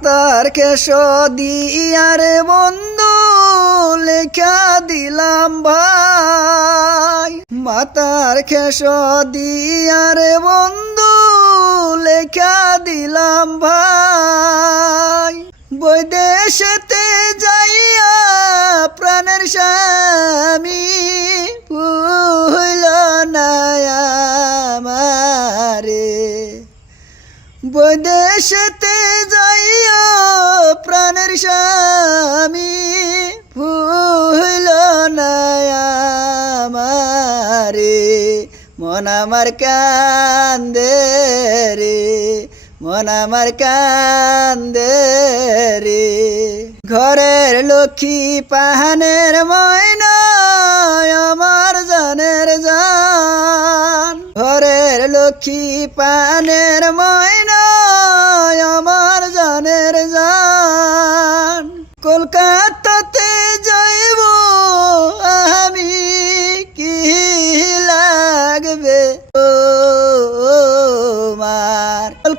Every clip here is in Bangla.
মাতার কেশ দিয়ারে বন্ধু, লেখা দিলাম ভাই। মাতার কেশ দিয়ারে বন্ধু, লেখা দিলাম ভাই। বৈদেশেতে যাইয়া প্রাণের স্বামী ভুল না আমারে। বৈদেশেতে যাইয়া প্রাণের স্বামী ভুল আমারে। মন আমার কান্দে রে, মন আমার কান্দে রে। ঘরের লক্ষ্মী পাহানের ময়না আমার জানের জান। ঘরের লক্ষ্মী পানের ময়না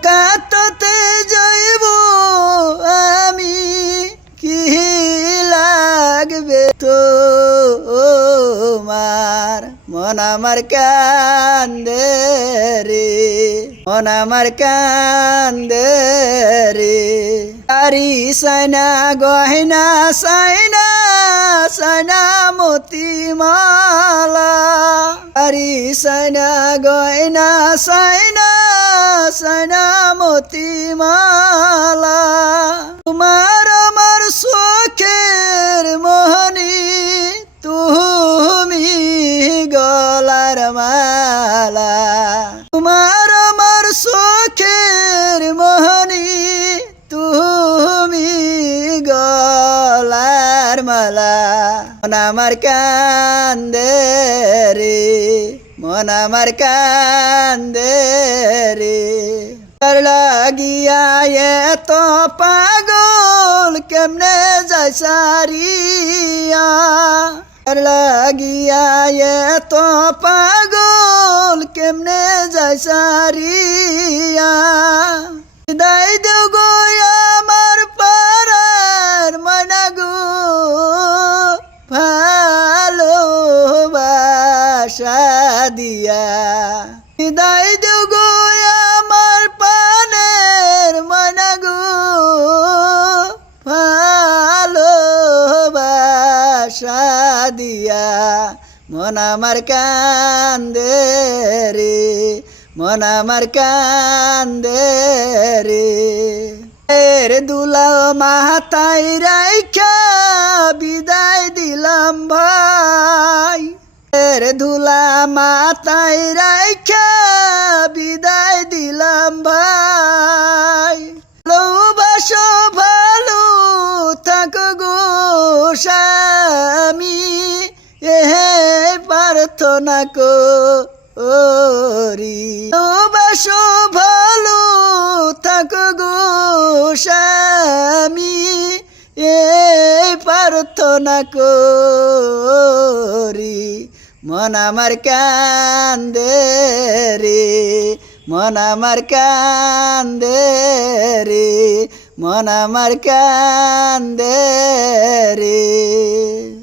কলকাতাতে যাইব আমি, কি লাগবে তো মার মন আমার কান্দে রে, মন আমার কান্দে রে। আরি সাইনা গহিনা, সাইনা সাইনা মতি মালা আরি সাইনা গয়না সাইনা সাইনা মতি মালা। তোমার আমার শোকের মোহনী, তুমি গলার মালা। তোমার আমার শোকের মোহনী, তুমি গলার মালা। আমার কান্দে মন আমার কান্দে রে। লাগিয়া এত পাগল কেমনে যায় সারিয়া? লাগিয়া এত পাগল কেমনে যায় সারিয়া? দিয়া। বিদায় দেও গো আমার পানের মনা গো দিয়া। মন আমার কান্দে রে। মন আমার কান্দে রে। এর দুলাও মাহাতাই রাইখা বিদায় দিলাম ভাই। এর ধুলা মাতাই রাইখা বিদায় দিলাম ভাই। ভালোবাসো, ভালো থাকো গো স্বামী। এ প্রার্থনা করি। ভালোবাসো, ভালো থাকো গো স্বামী। এই প্রার্থনা করি। মন আমার কান্দে রে মন আমার কান্দে রে মন আমার কান্দে রে।